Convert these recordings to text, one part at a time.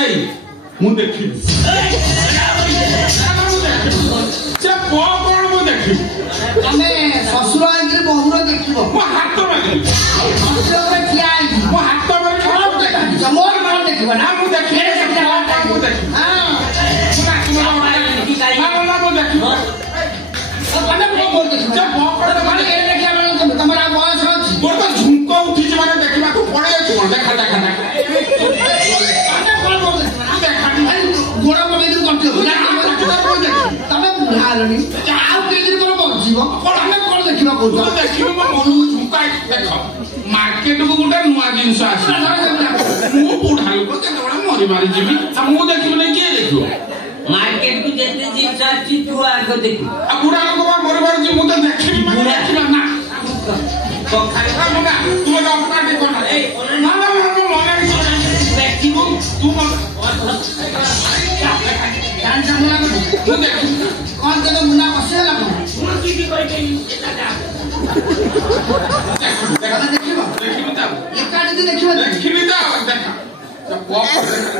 ଏଇ ମୁଁ ଦେଖିବି ସେ ପୁଅ କଣ ମୁଁ ଦେଖିବି ତମେ ଶ୍ୱଶୁର ହେଇକିରି ବହୁର ଦେଖିବ ମୋ ହାତ ମାରିବି ଶ୍ୱଶୁର ଠିଆ ହେଇକି ମୋ ହାତ ମାରିବି ମୋର କଣ ଦେଖିବ ନା ମୁଁ ଦେଖିବି ମୁଁ ଦେଖିବି ତମର ବୟସ ଅଛି ମୋର ତ ଝୁଙ୍କ ଉଠିଛି ମାନେ ଦେଖିବାକୁ ପଡେ ଦେଖା ଦେଖା ଗୋଡ ପକେଇକି ତମେ ବୁଢା ହେଲଣି ଆଉ କେଦିନ କଣ ବଞ୍ଚିବ ଆମେ କଣ ଦେଖିବା କହୁଛ ଦେଖିବି ମୋ ମନକୁ ଝୁଙ୍କା ଦେଖ ମାର୍କେଟକୁ ଗୋଟେ ନୂଆ ଜିନିଷ ଆସିଲା ମୁଁ ବୁଢା ଲୋକ କେତେବେଳେ ମରି ମାରି ଯିବି ଆଉ ମୁଁ ଦେଖିବିନି କିଏ ଦେଖିବ ମାର୍କେଟକୁ ଯେତେ ଜିନିଷ ଅଛି ତୁ ଆଗ ଦେଖିବୁ ଆଉ ବୁଢା ଲୋକ ବା ମରି ମାରି ଯିବି ମୁଁ ତ ଦେଖିବି ମାନେ ଦେଖିବା ନା ଦେଖିବୁ ତୁ କଣ କେବେ ମୁନା ବସିଗଲା କଣ ଦେଖିବ ଦେଖିବି ତା ଏକାଠି ଦେଖିବ ଦେଖିବି ତା ଦେଖା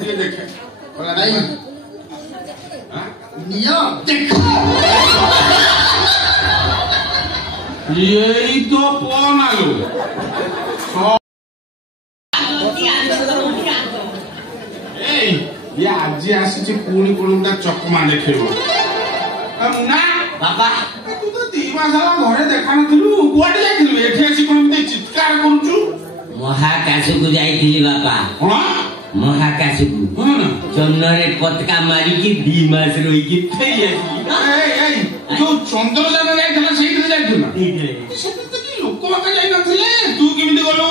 ଟିକେ ଦେଖେ ନିଅ ଦେଖ ଏଇ ତ ପନାଲୁ ଏଇ ଇଏ ଆଜି ଆସିଛି ପୁଣି କୋଣ ଗୋଟେ ଚକମା ଦେଖେଇବ ନା ବାବା ତୁ ତ 2 ମାସ ହେଲା ଘରେ ଦେଖା ନଥିଲୁ କୁଆଡେ ଯାଇଥିଲୁ ଏଠି ଆସି କଣ ଏମିତି ଚିତ୍କାର କରୁଛୁ ମହାକାଶକୁ ଯାଇଥିଲି ବାପା କଣ ମହାକାଶକୁ ଚନ୍ଦ୍ରରେ ପତାକା ମାରିକି 2 ମାସ ରହିକି ଫେରି ଆସିଲି ଯୋଉ ଚନ୍ଦ୍ରଯାନ ଯାଇଥିଲା ସେଇଥିରେ ଯାଇଥିଲ ଲୋକ ବାକ ଯାଇନଥିଲେ ତୁ କେମିତି ଗଲୁ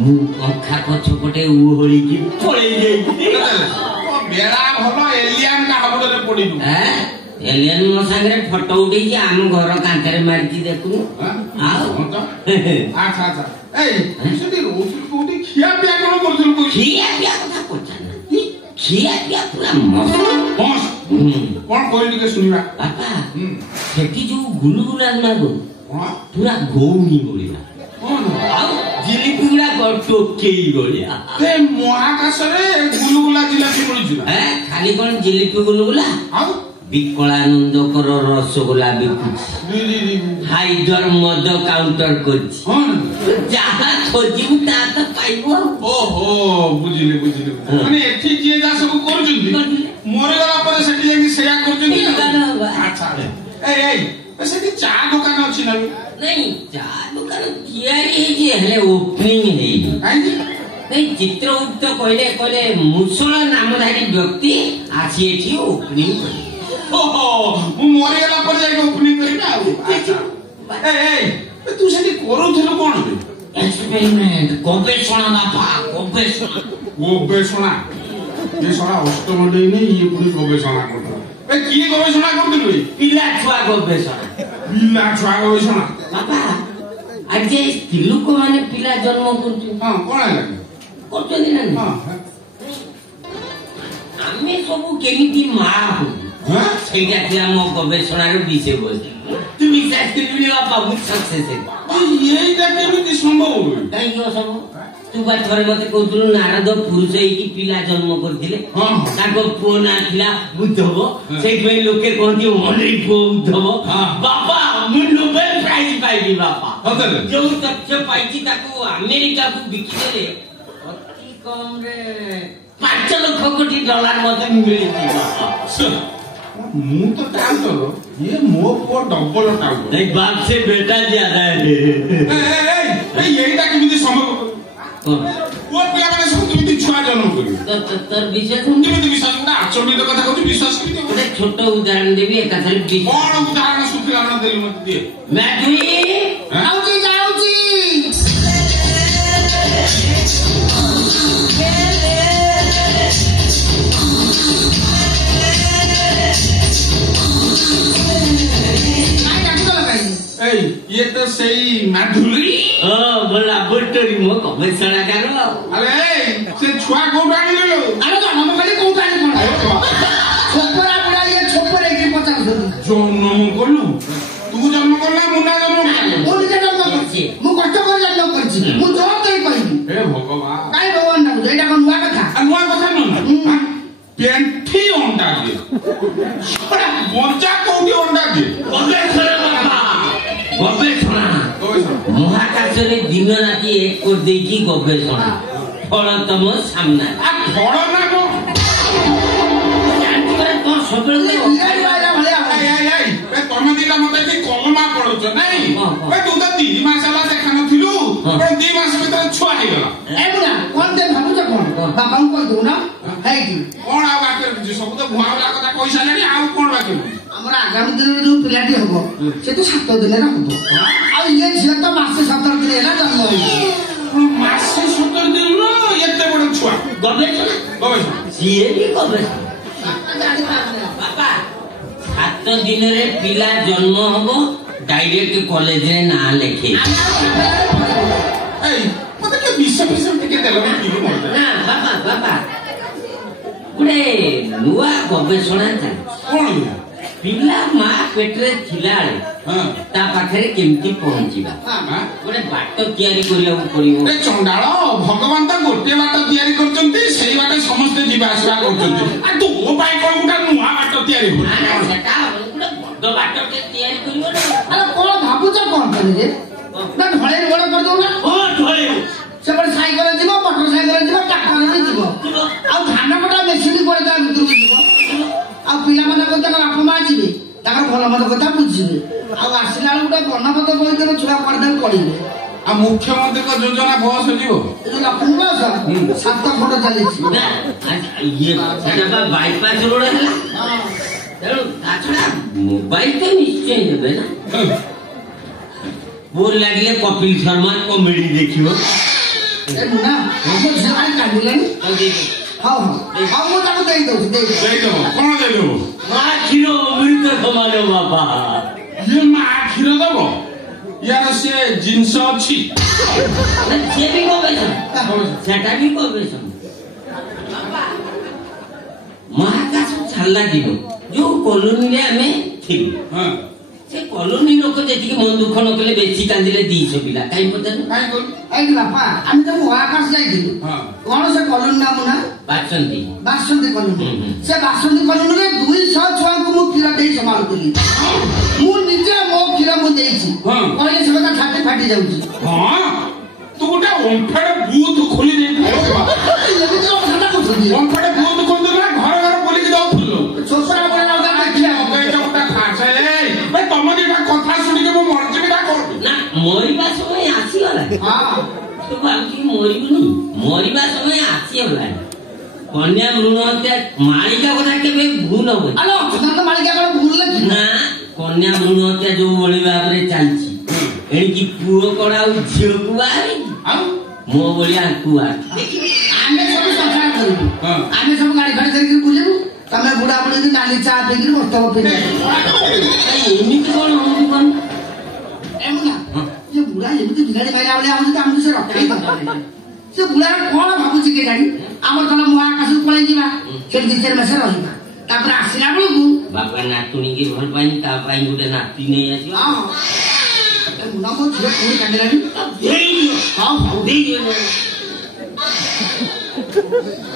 ମୁଁ ଅଖା ପଛପଟେ ଓହଳିକି ପଳେଇ ଯାଇଥିଲି ବେଳା ଭଲ ଏଲିଆନ କାହାବଳରେ ପଡିଲୁ ଏଲିଆନ ମୋ ସାଙ୍ଗରେ ଫଟୋ ଉଠେଇଛି ଆମ ଘର କାନ୍ଥରେ ମାରିଛି ଦେଖୁନୁ ଆଉ ଆଚ୍ଛା ଆଚ୍ଛା ଏଇ ସେଠି ରହୁଥିଲୁ କୋଉଠି ଖିଆ ପିଆ କଣ କରୁଥିଲୁ ଖିଆ ପିଆ କଥା ପଚାରୁନାହାନ୍ତି ଖିଆ ପିଆ ପୁରା ମସ୍ତ କଣ କହିଲି ଟିକେ ଶୁଣିବା ବାପା ସେଠି ଯୋଉ ଗୁଲୁଗୁଲା ଗୁଡାକ ପୁରା ଗୌଣୀ ଭଳିଆ ଆଉ ଜିଲିପି ଗୁଡାକ ଟୋକେଇ ଭଳିଆ ମହାକାଶରେ ଗୁଲୁଗୁଲା ଜିଲାପି ମିଳୁଛି ଖାଲି କଣ ଜିଲିପି ଗୁଲୁଗୁଲା ଆଉ ବିକଳାନନ୍ଦଙ୍କର ରସଗୋଲା ବିକୁଛି ହାଇଦର ମଦ କାଉଣ୍ଟର କରିଛି ଯାହା ଖୋଜିବୁ ତାହା ତ ପାଇବ ଓହୋ ବୁଝିଲି ବୁଝିଲି ମାନେ ଏଠି ଯିଏ ଯାହା ସବୁ କରୁଛନ୍ତି ମରିଗଲା ପରେ ସେଠି ଯାଇକି ସେୟା କରୁଛନ୍ତି ଆଚ୍ଛା ଏଇ ସେଠି ଚା ଦୋକାନ ଅଛି ନା ନାଇଁ ଚା ଦୋକାନ ତିଆରି ହେଇଛି ହେଲେ ଓପନିଂ ହେଇନି ନାଇଁ ଚିତ୍ରଗୁପ୍ତ କହିଲେ କହିଲେ ମୁସଳ ନାମଧାରୀ ବ୍ୟକ୍ତି ଆସି ଏଠି ଓପନିଂ କରିବେ ମୁଁ ମରିଗଲା ପରେ ଯାଇକି ଓପନିଂ କରିବି ଆଉ ତୁ ସେଠି କରୁଥିଲୁ କଣ ଏକ୍ସପେରିମେଣ୍ଟ ଗବେଷଣା ବାପା ଗବେଷଣା ଏ ଶଳା ଅଷ୍ଟମ ଦେଇନି ଇଏ ପୁଣି ଗବେଷଣା କରୁଥିଲା କିଏ ଗବେଷଣା କରୁଥିଲୁ ପିଲା ଛୁଆ ଗବେଷଣା ବାପା ଆଜି ସ୍ତ୍ରୀ ଲୋକ ମାନେ ପିଲା ଜନ୍ମ କରୁଛନ୍ତି କଣ ହେଲା କରୁଛନ୍ତି ନା ଆମେ ସବୁ କେମିତି ମା ହଉ ସେଇଟା ଥିଲା ମୋ ଗବେଷଣାର ବିଷୟ ବସ୍ତୁ ତୁ ବିଶ୍ୱାସ କରିବୁନି ବାପା ମୁଁ ସକ୍ସେସ୍ ଏଇଟା କେମିତି ସମ୍ଭବ କାହିଁକି ଅସମ୍ଭବ ତୁ ବା ଥରେ ମତେ କହୁଥିଲୁ ନାରଦ ପୁରୁଷ ହେଇକି ପିଲା ଜନ୍ମ କରିଥିଲେ ତାଙ୍କ ପୁଅ ନାଁ ଥିଲା ଉଦ୍ଧବ ସେଇଥିପାଇଁ ଲୋକେ କହନ୍ତି ଅନେକ ପୁଅ ଉଦ୍ଧବ ବାପା ମୁଁ ନୋବେଲ ପ୍ରାଇଜ ପାଇବି ବାପା ଯୋଉ ତଥ୍ୟ ପାଇଛି ତାକୁ ଆମେରିକାକୁ ବିକିଦେଲେ ଅତି କମରେ $5 ଲକ୍ଷ କୋଟି ମତେ ମିଳିଛି ବାପା ମୁଁ ତ ଟାଉଟର ଇଏ ମୋ ପୁଅ ଡବଲ ଟାଉଟର नहीं बाप से बेटा ज्यादा है ଏଇଟା କେମିତି ସମ୍ଭବ ପୁଅ ପିଲାମାନେ ସବୁ କେମିତି ଛୁଆ ଜନ୍ମ କରିବେ ତୋର ବିଶ୍ୱାସ କେମିତି ବିଶ୍ୱାସ ଗୋଟେ ଆଚରଣୀୟ କଥା କହୁଛି ବିଶ୍ୱାସ କେମିତି ଗୋଟେ ଛୋଟ ଉଦାହରଣ ଦେବି ଏକାଥରେ କଣ ଉଦାହରଣ ଶୁଖିଲା ଦେଲି ମତେ ଦିଏ ଯାଉଛି ଯାଉଛି ये तो सही माधुरी बोला बोटरी मो गवेषणागार अरे से छुआ कोउटा आनी लो अरे तो हम खाली कोउटा आनी कोन छोपरा बुढ़ा ये छोपरे की पचास जन्म कलु तू जन्म करला मुना जन्म करला मु निजे जन्म करछि मु कष्ट कर जन्म करछि मु जवाब दे पाइबी हे भगवान काई भगवान ना एटा कोन नुआ कथा नुआ कथा न ମଞ୍ଚା କୋଉଠି ଅଣ୍ଡା ଦିଏ ଗବେଷଣା ମହାକାଶରେ ଦିନ ରାତି ଏକ କରିଦେଇକି ଗବେଷଣା ଫଳ ତମ ସାମ୍ନା ଫଳ ନା କଣ ସବୁବେଳେ ତମେ ଦିଟା ମତେ ଏଠି କଲମା ପଢୁଛ ନାଇଁ ତୁ ତ 3 ମାସ ହେଲା ଦେଖା ନଥିଲୁ 2 ମାସ ଭିତରେ ଛୁଆ ହେଇଗଲା କଣ ଦେ ଭାବୁଛ କଣ ବାପାଙ୍କୁ କହିଦଉନ ହେଇକି କଣ ଆଉ ବାକି ରଖିଛି ସବୁ ତ ଭୁଆ ଭୁଆ କଥା କହିସାରିଲାଣି ଆଉ କଣ ବାକି ରଖିଛି ଆମର ଆଗାମୀ ଦିନରେ ଯୋଉ ପିଲାଟି ହବ ସେ ତ 7 ଦିନରେ ହବ ଆଉ ଇଏ ଝିଅ ତ ମାସେ 17 ଦିନ ହେଲା ଜନ୍ମ ହେଇଛି ମାସେ 17 ଦିନ ଏତେ ବଡ ଛୁଆ ଗବେଷଣା ସିଏ ବି ଗବେଷଣା ବାପା 7 ଦିନରେ ପିଲା ଜନ୍ମ ହବ ଡାଇରେକ୍ଟ କଲେଜରେ ନାଁ ଲେଖେ ମତେ ଟିକେ ବିଷ ଟିକେ ଦେଲ ନା ବାପା ଗୋଟେ ନୂଆ ଗବେଷଣା ଚାଲିଛି କଣ ପିଲା ମା ପେଟରେ ଥିଲାବେଳେ ତା ପାଖରେ କେମିତି ପହଞ୍ଚିବା ଗୋଟେ ବାଟ ତିଆରି କରିବାକୁ ପଡିବ ଚଣ୍ଡାଳ ଭଗବାନ ତ ଗୋଟିଏ ବାଟ ତିଆରି କରୁଛନ୍ତି ସେଇ ବାଟେ ସମସ୍ତେ ଯିବା ଆସିବା କରୁଛନ୍ତି ତୁ ମୋ ପାଇଁ କଣ ଗୋଟେ ନୂଆ ବାଟ ତିଆରି ସେଟା ଗୋଟେ ବଡ ବାଟଟେ ତିଆରି କରିବ ନା କଣ ଭାବୁଛ କଣ କରିବେ ନା ଢଳେଇ ରୋଡ କରିଦଉନା ସେପଟେ ସାଇକେଲ ଯିବ ମୋଟର ସାଇକେଲ ଯିବ ଟ୍ରାକ୍ଟରରେ ଯିବ ଆଉ ଧାନ କଟା ମେସିନ ପରେ ତା ଭିତରକୁ ଯିବ ଆଉ ପିଲାମାନେ ତାଙ୍କ ବାପା ମା ଯିବେ ତାଙ୍କର ଭଲ ମନ୍ଦ କଥା ବୁଝିବେ ଆଉ ଆସିଲା ବେଳକୁ ଗୋଟେ ବନପଦ ବହିଦେବ ଛୁଆ ପଢିଦେବେ ପଢିବେ ଆଉ ମୁଖ୍ୟମନ୍ତ୍ରୀଙ୍କ ଯୋଜନା ବସ ଯିବ ଲକ୍ଷ୍ମୀ ବସ 7 ଫଟ ଚାଲିଛି ବାଇପାସ ରୋଡ ହେଲା ତେଣୁ ତା ଛଡା ମୋବାଇଲ ତ ନିଶ୍ଚୟ ଦେବେ ନା ବୋର ଲାଗିଲେ କପିଲ ଶର୍ମା କମେଡି ଦେଖିବ କାନ୍ଦିଲେଣି ହଉ ମୁଁ ତାକୁ ଦେଇଦଉଛି ଦେଇଦବ କଣ ଦେଇଦବ ମା କ୍ଷୀର ଅମୃତ ସମାନ ବାପା ଇଏ ମା କ୍ଷୀର ଦବ ୟାର ସେ ଜିନିଷ ଅଛି ସେ ବି ଗବେଷଣା ସେଟା ବି ଗବେଷଣା ମହାକାଶ ଛାଡ଼ିଲା ଦିନ ଯୋଉ କଲୋନୀରେ ଆମେ ଥିଲୁ ସେ କଲୋନୀ ଲୋକ ଯେତିକି ମନ ଦୁଃଖ ନ କଲେ ବେଶୀ କାନ୍ଦିଲେ 200 ପିଲା କାହିଁ ପଚାରୁ ବାପା ଆମେ ତ ମହାକାଶ ଯାଇଥିଲୁ କଣ ସେ କଲୋନୀ ନାମ ନା ବାସନ୍ତୀ କଲୋନୀ ସେ ବାସନ୍ତୀ କଲୋନୀରେ 200 ଛୁଆଙ୍କୁ ମୁଁ କ୍ଷୀର ଦେଇ ସମ୍ଭାଳୁଥିଲି ମୁଁ ନିଜେ ମୋ କ୍ଷୀର ମୁଁ ଦେଇଛି କହିଲେ ସେ କଥା ଛାତି ଫାଟି ଯାଉଛି ତୁ ଗୋଟେ ଓମ୍ଫେଡ ବୁଥ ଖୋଲି ଦେଇଥିଲୁ ଓମ୍ଫେଡ ବୁଥ ଖୋଲିଦେଲୁ ନା ଘର ଘର ବୁଲିକି ଯାଉଥିଲୁ ଛୋଟରା ତମ ଦିଟା କଥା ଶୁଣିକି ମୁଁ ମରିଯିବିଟା କରୁଛି ନା ମରିବା ସମୟ ଆସିଗଲା ତୁ ଭାବୁଛି ମରିବୁନି ମରିବା ସମୟ ଆସିଗଲାଣି କନ୍ୟା ଭ୍ରୂଣ ହତ୍ୟା ମାଳିକା କଥା କେବେ ଭୁଲ ହବନି ମାଳିକା କଣ ଭୁଲ ନା କନ୍ୟା ଭ୍ରୂଣ ହତ୍ୟା ଯୋଉ ଭଳି ଭାବରେ ଚାଲିଛି ଏଣିକି ପୁଅ କଣ ଆଉ ଝିଅକୁ ବାହାରେ ମୋ ଭଳିଆ ଆଙ୍କୁ ଆମେ ସବୁ ସଫା କରିବୁ ଆମେ ସବୁ ଗାଡି ଫାଡି ଧରିକି ବୁଲିବୁ ତମେ ବୁଢା ବୁଢୀ ନାଲି ଚା ପିଇକିରି ବସ୍ତବ ଏମିତି କଣ ହଉଛି କଣ ସେ ବୁଢା ଏମିତି ବିଗାଡି ମାରିଲା ଭଳିଆ ହଉଛି ଆମକୁ ସେ ରଖେଇ ସେ ବୁଢାର କଣ ଭାବୁଛି କେଜାଣି ଆମର ତଳେ ମହାକାଶକୁ ପଳେଇ ଯିବା ସେଠି 2-4 ମାସ ରହିବା ତାପରେ ଆସିଲା ବେଳକୁ ବାପା ନାତୁଣୀକି ଭଲ ପାଇନି ତା ପାଇଁ ଗୋଟେ ନାତି ନେଇ ଆସିବ ମୋ ଝିଅ ପୁଣି କାନ୍ଦିଲାଣି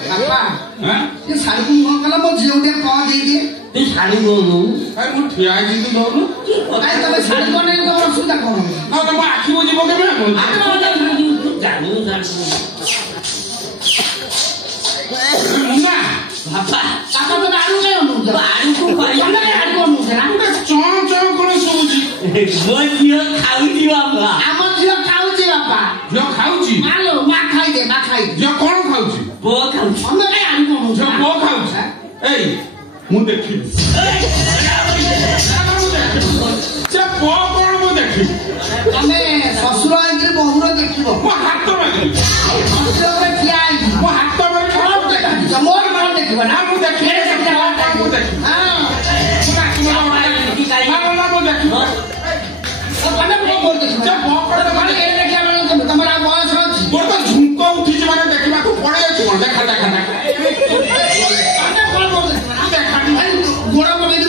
ବାପା ସେ ଶାଢୀକୁ ମୁହଁ କଲା ମୋ ଝିଅ ଟିକେ କଣ ଦେଇଦିଏ ତୁ ଶାଢୀ କହୁନୁ ମୁଁ ଠିଆ ହେଇଛି ତୁ ଧରୁନୁ ତମେ ଶାଢୀ କଣ ନେଇ ତମର ଅସୁବିଧା କଣ ତମ ଆଖିକୁ ଯିବ କେବେ ନା ବାପା ତମେ ଆଳୁ କାଇଁ ଅନଉଛ ଆଳୁକୁ ଆଳୁ ଅନଉଛ ନା ଚଁ ଚଁ କଣ ଶୁଭୁଛି ମୋ ଝିଅ ଖାଉଛି ବାପା ଆମ ଝିଅ ଖାଉଛି ବାପା ଝିଅ ଖାଉଛି ମା ଖାଇଦେ ଝିଅ କଣ ଖାଉଛି ପୁଅ ଖାଉଛି ତମେ କାଇଁ ଆଳୁ ଅନଉଛ ଝିଅ ପୁଅ ଖାଉଛି ଏଇ ମୁଁ ଦେଖିବି ସେ ପୁଅ କଣ ମୁଁ ଦେଖିବି ତମେ ଶ୍ୱଶୁର ହେଇକିରି ବହୁର ଦେଖିବ ମୋ ହାତ ମାରିବି ଶ୍ୱଶୁର ଠିଆ ହେଇଛି ମୋ ହାତ ମାରିବି ମୋର କଣ ଦେଖିବ ନା ମୁଁ ଦେଖିବି ତମର ବୟସ ଅଛି ମୋର ତ ଝୁଙ୍କ ଉଠିଛି ମାନେ ଦେଖିବାକୁ ପଳେଇ ଅଛି କଣ ଦେଖା ଗୋଡ ପକେଇକି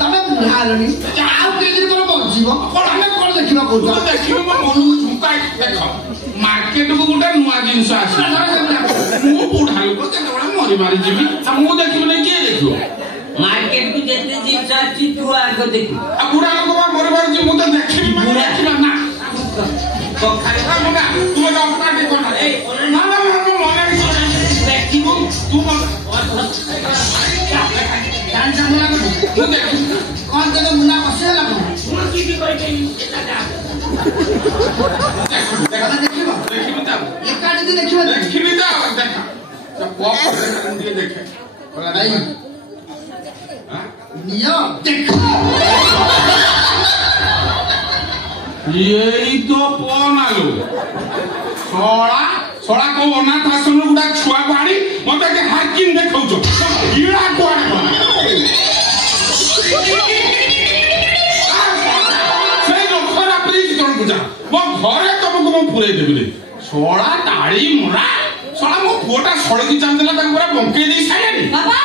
ତମେ ବୁଢା ହେଲଣି ଆଉ କେମିତି କଣ ବଞ୍ଚିବ ଆମେ କଣ ଦେଖିବା କହୁଛ ଦେଖିବି ମୋ ମନକୁ ଝୁଙ୍କା ଦେଖ ମାର୍କେଟକୁ ଗୋଟେ ନୂଆ ଜିନିଷ ଆସିଲା ମୁଁ ବୁଢା ଲୋକ କେତେବେଳେ ମରି ମାରି ଯିବି ଆଉ ମୁଁ ଦେଖିବି ନା କିଏ ଦେଖିବ मार्केट को जेते जिंस आछि तू आगो देखि आ बुढ़ा लोग बा मोर बार जी मु तो देखिबी माने देखिबा ना तो खाली मुना तू मत अपना के कोना ए ना ना मने देखिबो तू मत जान जा मुना को तू देख कौन जगह मुना बसेला को मुना की कहि के दादा देखिबो देखिबी ता एका दिन देखिबो देखिबी ता देखा जब पॉप दिए देखे बोला भाई हां नियो देखो यही तो पॉन आलो सोळा सोळा को अनाथ आश्रम गुडा छुआ बाड़ी मते के हाकिम देखौ छ ईड़ा कोड से नो खरा प्लीज कोन बुझा मो घरे तुमको मो पुरे देबले सोळा ताड़ी मोरा सोळा मो फोटा सळकी चांदला तक पूरा बंके दी सायनी बाबा